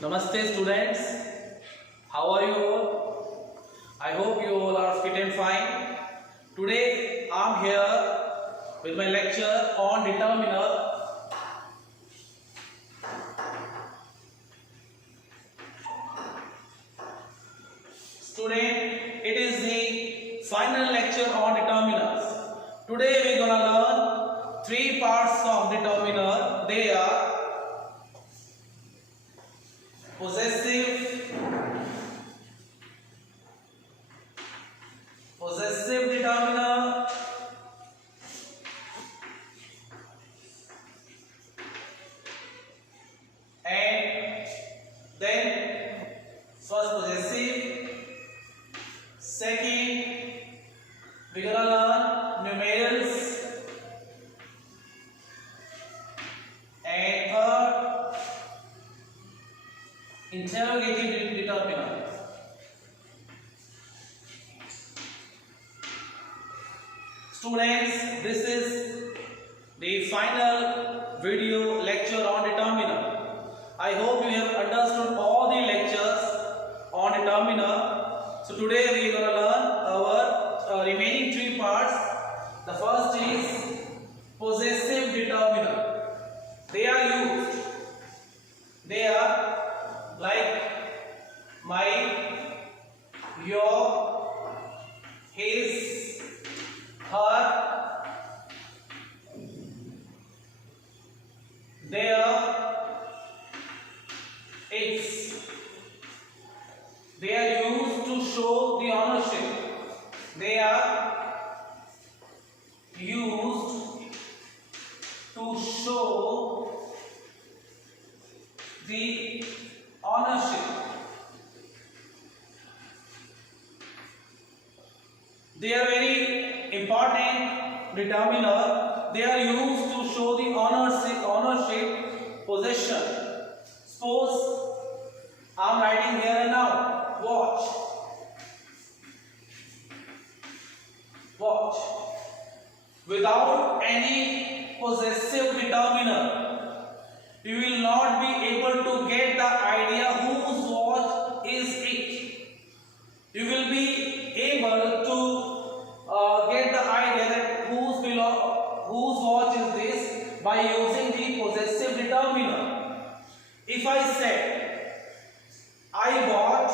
Namaste students, how are you all? I hope you all are fit and fine. Today I am here with my lecture on determiner. Student, it is the final lecture on determiners. Today we are going to learn three parts of determiner. They are possessive determiner, and then first possessive, second we are gonna learn numerals, and third interrogative determiner. Students, this is the final video lecture on determiner. I hope you have understood all the lectures on determiner. So today we are going to learn our remaining three parts. The first is possessive determiner. They are used. They are like my, your, his, her, their, its. They are used to show the ownership. They are used to show the ownership. They are very important determiner. They are used to show the ownership, possession. Suppose I am writing here and now, watch. Watch. Without any possessive determiner, you will not be able to get the idea whose watch is it. You will be able to get the idea that whose watch is this by using the possessive determiner. If I say, I bought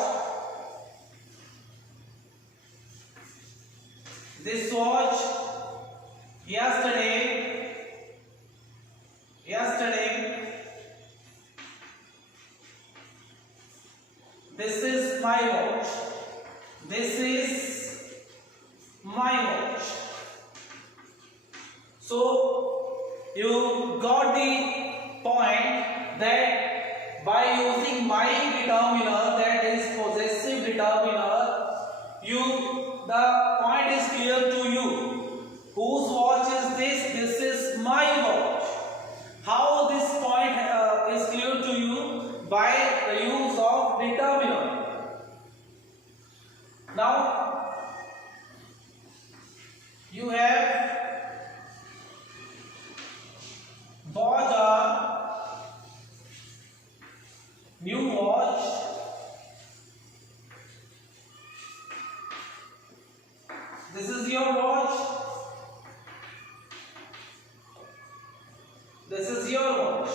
this watch yesterday, this is my watch, this is my watch. So you got the point that by using my determiner, that is possessive determiner, the point is clear to you. Whose watch is this? This is my watch. How this point is clear to you? By the use of determiner. Now you have bought a new watch. This is your watch. This is your watch.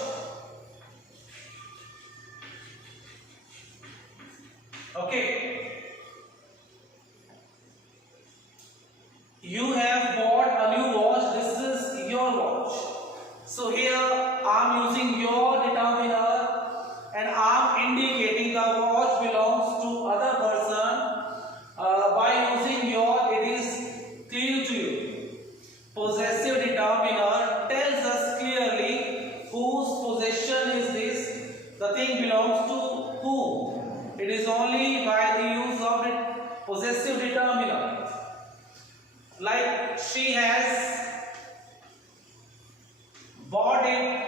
Okay. You have bought a new watch. This is your watch. So here I am using your determiner and I am indicating the watch belongs to other person. By using your, it is clear to you. Possessive determiner tells us clearly whose possession is this. The thing belongs to whom. It is only by the use of the possessive determiner. Like she has bought it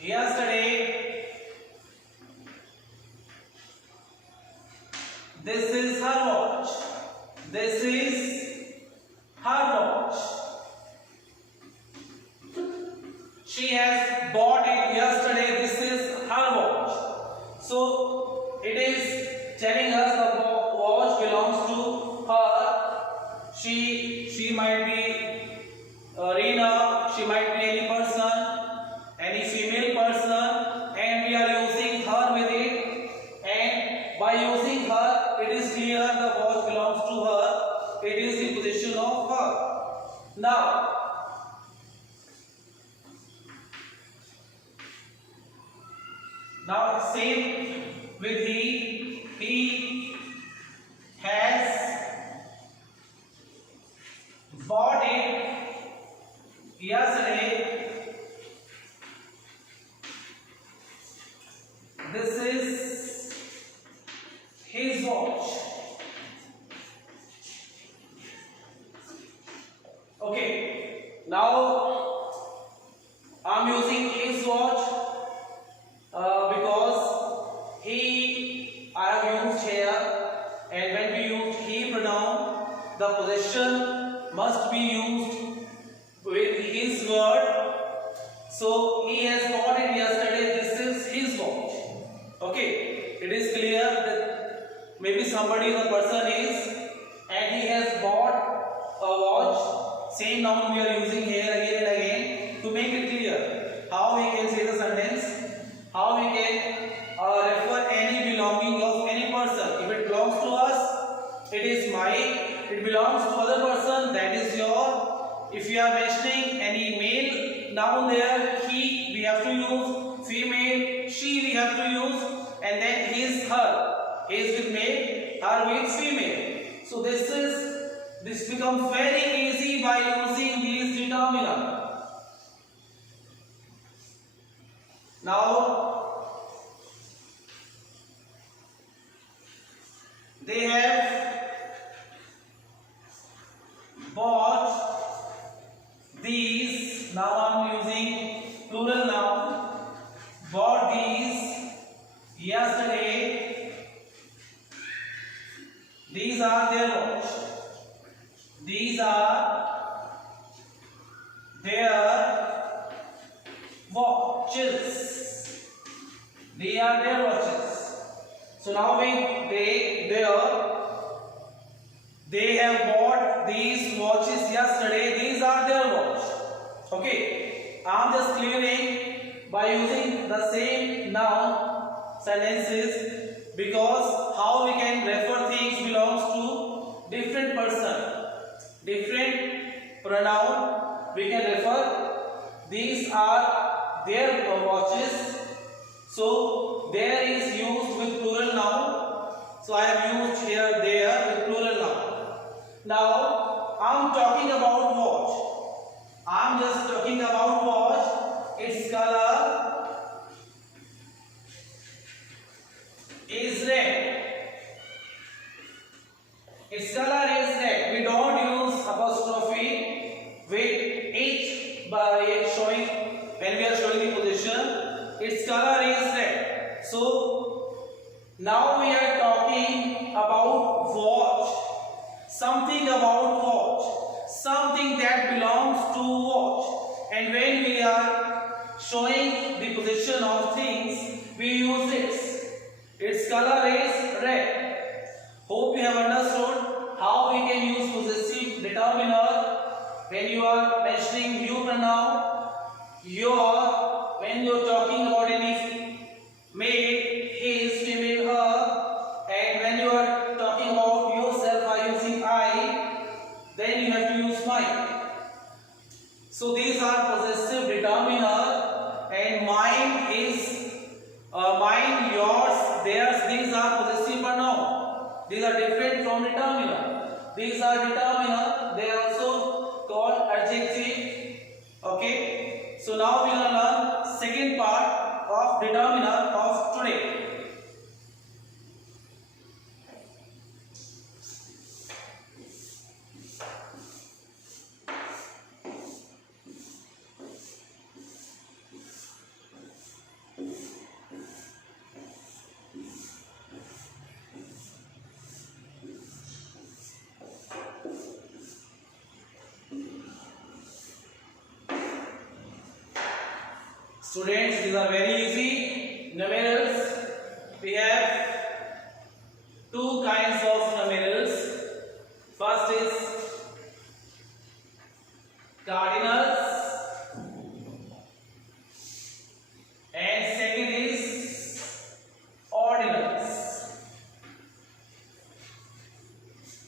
yesterday. This is her watch. This is her watch. She has bought it yesterday. Now same with he. He has bought it yesterday. This is his watch. Okay. Now I'm using his watch because he I have used here, and when we use he pronoun, the possession must be used with his word. So he has bought it yesterday. This is his watch. Okay, it is clear that maybe somebody, the person is, and he has bought a watch. Same noun we are using here again and again to make it clear how we can say the sentence, how we can refer any belonging of any person. If it belongs to us, it is mine. It belongs to other person, that is your. If you are mentioning any male noun there, he we have to use, female she we have to use, and then his her. His with male, her with female. So this becomes very easy by using these determiner. Now they have bought these. Now I'm using plural noun. Bought these yesterday. These are their watch. These are their watches. They are their watches. So now they have bought these watches yesterday. These are their watch. Okay, I am just clearing by using the same noun sentences, because how we can refer things belongs to different person, different pronoun we can refer. These are their watches. So there is used with plural noun. So I have used here there with plural noun. Now I am talking about watch. I am just talking about watch. Its color is red. Its color is red. We don't use apostrophe with H by showing when we are showing the position. Its color is red. So now we are talking about watch. Something about watch. Something that belongs to watch. And when we are showing the position of things, we use this. Its color is red. Hope you have understood how we can use possessive determiner when you are mentioning you pronoun, your, when you are talking about any male, his, female, her, and when you are talking about yourself by using I, then you have to use mine. So these are possessive determiner, and mine is mine, yours, theirs. These are possessive pronoun. These are different from determiner. These are determiner. They are also called adjective. Okay. So now we will learn second part of determiner of today. Students, these are very easy. Numerals. We have two kinds of numerals. First is cardinals, and second is ordinals.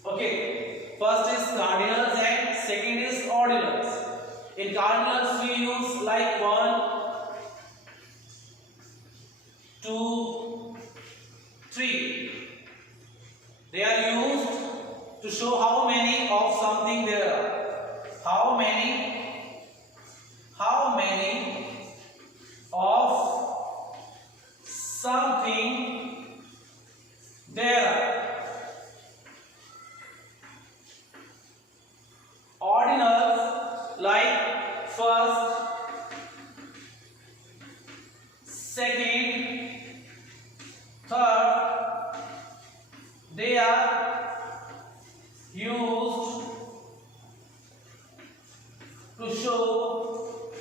Okay. First is cardinals and second is ordinals. In cardinals we use like 1, 2, second, third, they are used to show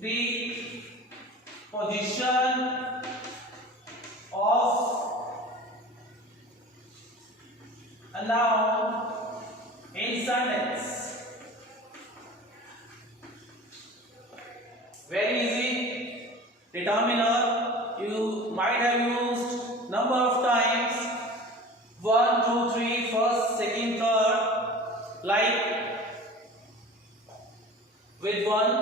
the position of a noun in sentence. Very easy. Determiner you might have used number of times: 1, 2, 3, first, second, third. Like with one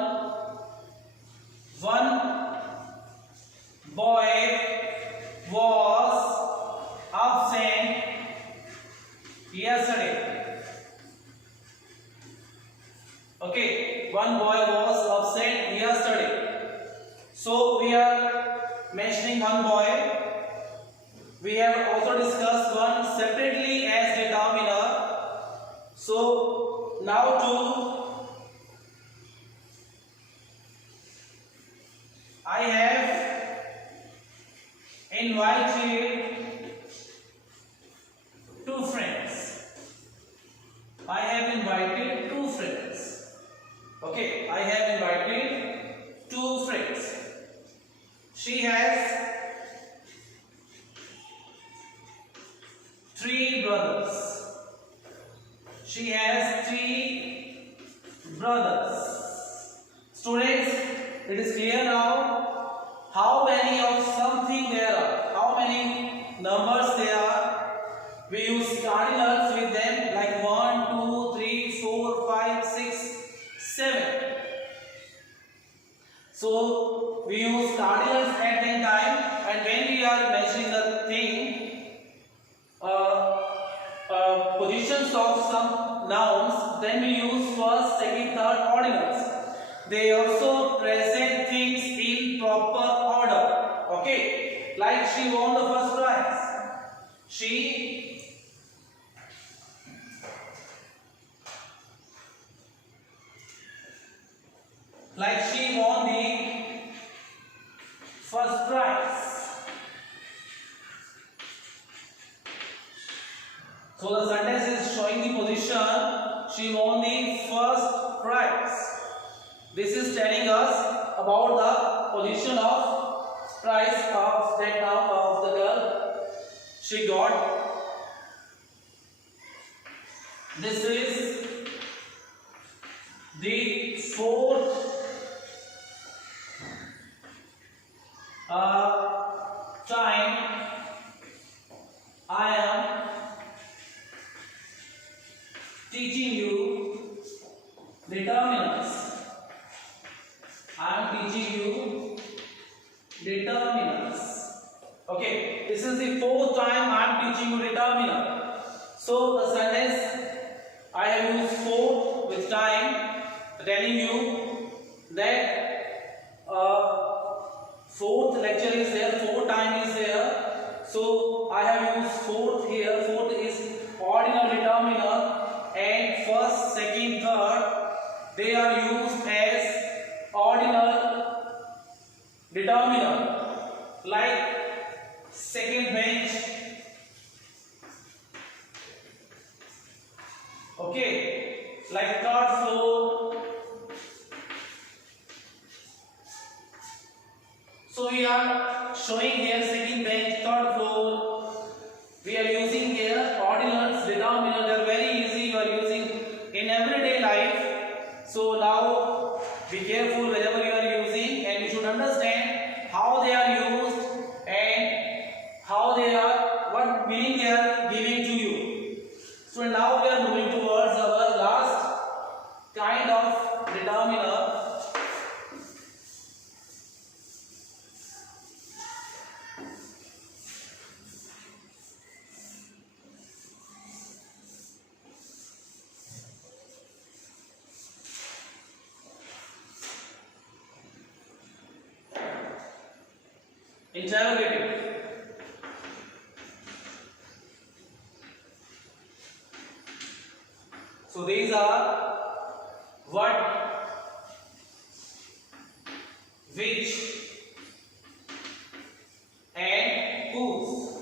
boy was absent yesterday. Okay, one boy was absent yesterday. So we are mentioning one boy. We have also discussed one separately as determiner. So now I have invited two friends. I have invited two friends. Okay, I have invited two friends. She has three brothers. She has three brothers. Students, it is clear now how many of something there are, how many numbers there are. We use cardinals with them like 1, 2, 3, 4, 5, 6, 7. So we use cardinals at that time, and when we are mentioning the thing, positions of some nouns, then we use first, second, third ordinals. They also present things in proper order. Okay, like she won the first prize. She won the first prize. So the sentence is showing the position. She won the first prize. This is telling us about the position of prize of that noun of the girl. She got. This is the fourth time I am teaching you determinants. I am teaching you determinants. Okay, this is the fourth time I am teaching you determinant. So the sentence I have used fourth with time, telling you that fourth lecture is there, fourth time is there. So I have used fourth here. Fourth is ordinal determiner, and first, second, third, they are used as ordinal determiner. Like second bench. Okay, like third floor. So we are showing here second bench, third floor. We are using here ordinals, determiner. They are very easy. You are using in everyday life. So now be careful whenever you are using, and you should understand how they are used and how they are, what meaning they are giving to you. So now we are moving towards our last kind of determiner. Interrogative. So these are what which, and whose.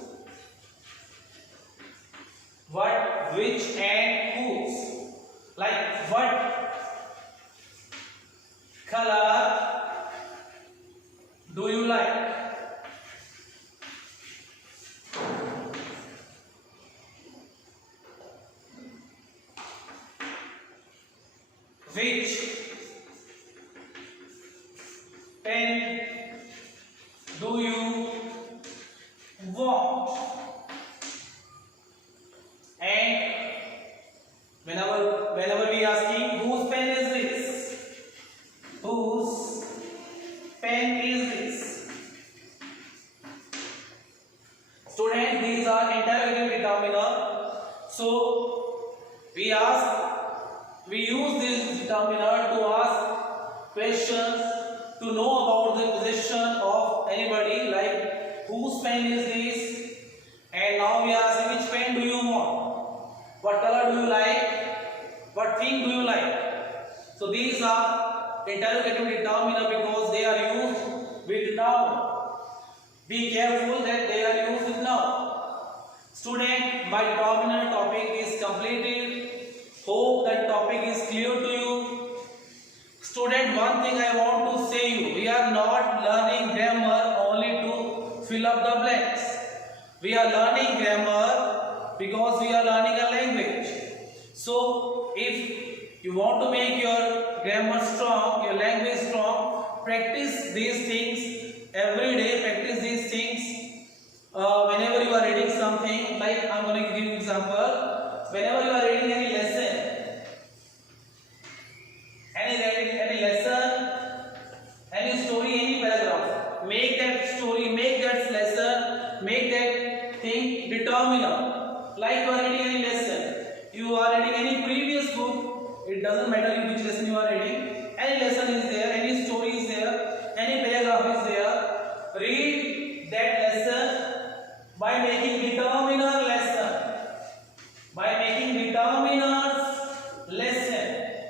What, which, and whose. Like what color do you like? Which pen do you want? And whenever we asking whose pen is this? Whose pen is this? Students, these are interrogative determiner. So we use this determiner to ask questions to know about the possession of anybody, like whose pen is this, and now we are asking which pen do you want, what color do you like, what thing do you like. So these are interrogative determiner because they are used with noun. Be careful that they are used with noun. Student, my determiner topic is completed. Hope that topic is clear to you. Student, one thing I want to say you, we are not learning grammar only to fill up the blanks. We are learning grammar because we are learning a language. So if you want to make your grammar strong, your language strong, practice these things every day. Practice these things whenever you are reading something. Like I am going to give you an example. Whenever you are reading any lesson, any story, any paragraph, make that story, make that lesson, make that thing determiner. Like you are reading any lesson, you are reading any previous book, it doesn't matter in which lesson you are reading, any lesson is there, any story is there, any paragraph is there, read that lesson by making determiner lesson. By making determiners lesson.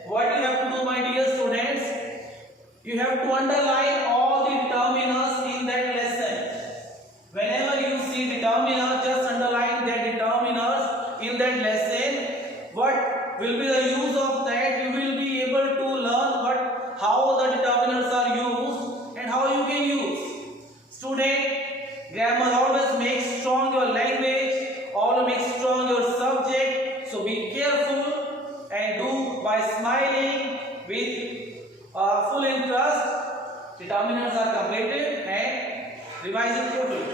What you have to do, my dear students? You have to underline all the determiners in that lesson. Whenever you see determiner, just underline that determiners in that lesson. What will be the use of that? You will be able to learn how the determiners are used and how you can use. Student, grammar always makes strong your language, always makes strong your subject. So be careful and do by smiling with full interest. Determiners are completed and revise it carefully.